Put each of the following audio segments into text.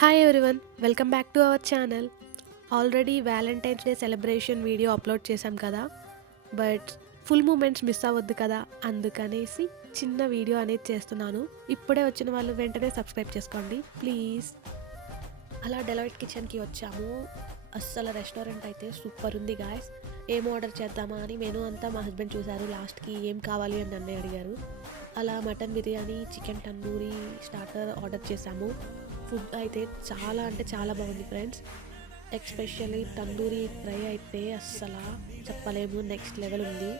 Hi everyone, welcome back to our channel. Already Valentine's day celebration video upload చేశాం కదా, but full moments miss అవ్వద్దు కదా, అందుకనేసి చిన్న వీడియో అనేది చేస్తున్నాను. ఇప్పుడే వచ్చిన వాళ్ళు వెంటనే సబ్స్క్రైబ్ చేసుకోండి ప్లీజ్. అలా డెలాయిట్ కిచెన్కి వచ్చాము. అస్సలు రెస్టారెంట్ అయితే సూపర్ ఉంది గాయస్. ఏం ఆర్డర్ చేద్దామా అని మెనూ అంతా మా హస్బెండ్ చూశారు. లాస్ట్కి ఏం కావాలి అని నన్ను అడిగారు. అలా mutton biryani, chicken tandoori starter order చేశాము. ఫుడ్ అయితే చాలా అంటే చాలా బాగుంది ఫ్రెండ్స్. ఎస్పెషల్లీ తందూరి ఫ్రై అయితే అస్సలు చెప్పలేము, నెక్స్ట్ లెవెల్ ఉంది.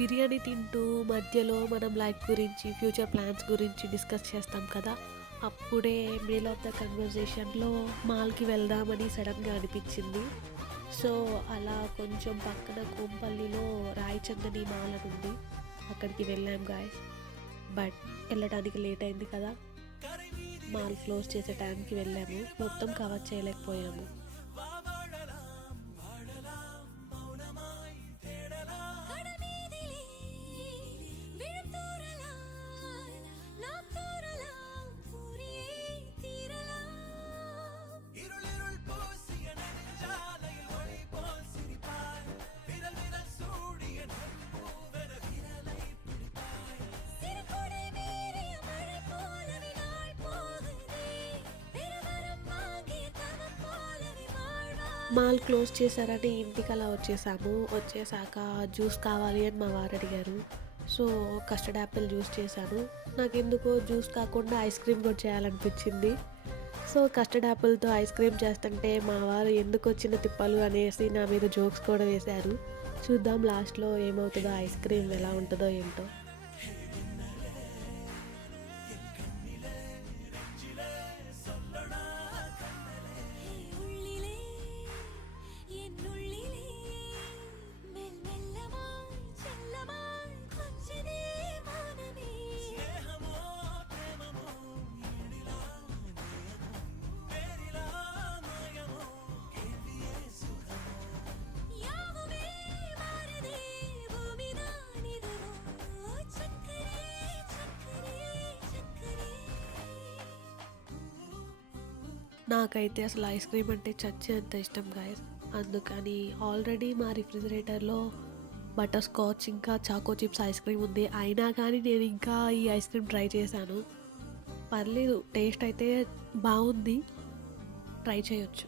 బిర్యానీ తింటూ మధ్యలో మనం లైఫ్ గురించి, ఫ్యూచర్ ప్లాన్స్ గురించి డిస్కస్ చేస్తాం కదా, అప్పుడే మిడిల్ ఆఫ్ ద కన్వర్జేషన్లో మాల్కి వెళ్దామని సడన్గా అనిపించింది. సో అలా కొంచెం పక్కన కోంపల్లిలో రాయచందని మాల్ అని ఉంది, అక్కడికి వెళ్ళాం గాయస్. బట్ వెళ్ళడానికి లేట్ అయింది కదా, మాల్ క్లోజ్ చేసే టైంకి వెళ్ళాము, మొత్తం కవర్ చేయలేకపోయాము. మాల్ క్లోజ్ చేశారని ఇంటికి అలా వచ్చేసాక జ్యూస్ కావాలి అని మా వారు అడిగారు. సో కస్టర్డ్ యాపిల్ జ్యూస్ చేశాను. నాకెందుకో జ్యూస్ కాకుండా ఐస్ క్రీమ్ కూడా చేయాలనిపించింది. సో కస్టర్డ్ యాపిల్తో ఐస్ క్రీమ్ చేస్తుంటే మా వారు ఎందుకు వచ్చిన తిప్పలు అనేసి నా మీద జోక్స్ కూడా వేశారు. చూద్దాం లాస్ట్లో ఏమవుతుందో, ఐస్ క్రీమ్ ఎలా ఉంటుందో ఏంటో. నాకైతే అసలు ఐస్ క్రీమ్ అంటే చచ్చేంత ఇష్టం గాయస్. అందుకని ఆల్రెడీ మా రిఫ్రిజిరేటర్లో బటర్ స్కాచ్ ఇంకా చాకో చిప్స్ ఐస్ క్రీమ్ ఉంది. అయినా కానీ నేను ఇంకా ఈ ఐస్ క్రీమ్ ట్రై చేశాను. పర్లేదు, టేస్ట్ అయితే బాగుంది, ట్రై చేయొచ్చు.